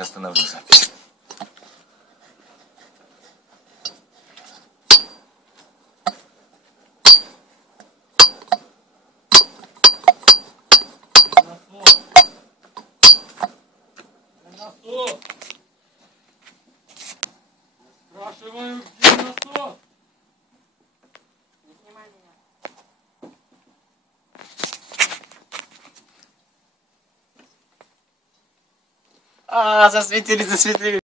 Я остановлю запись. Спрашиваю, где насос? Не снимай меня. Засветили.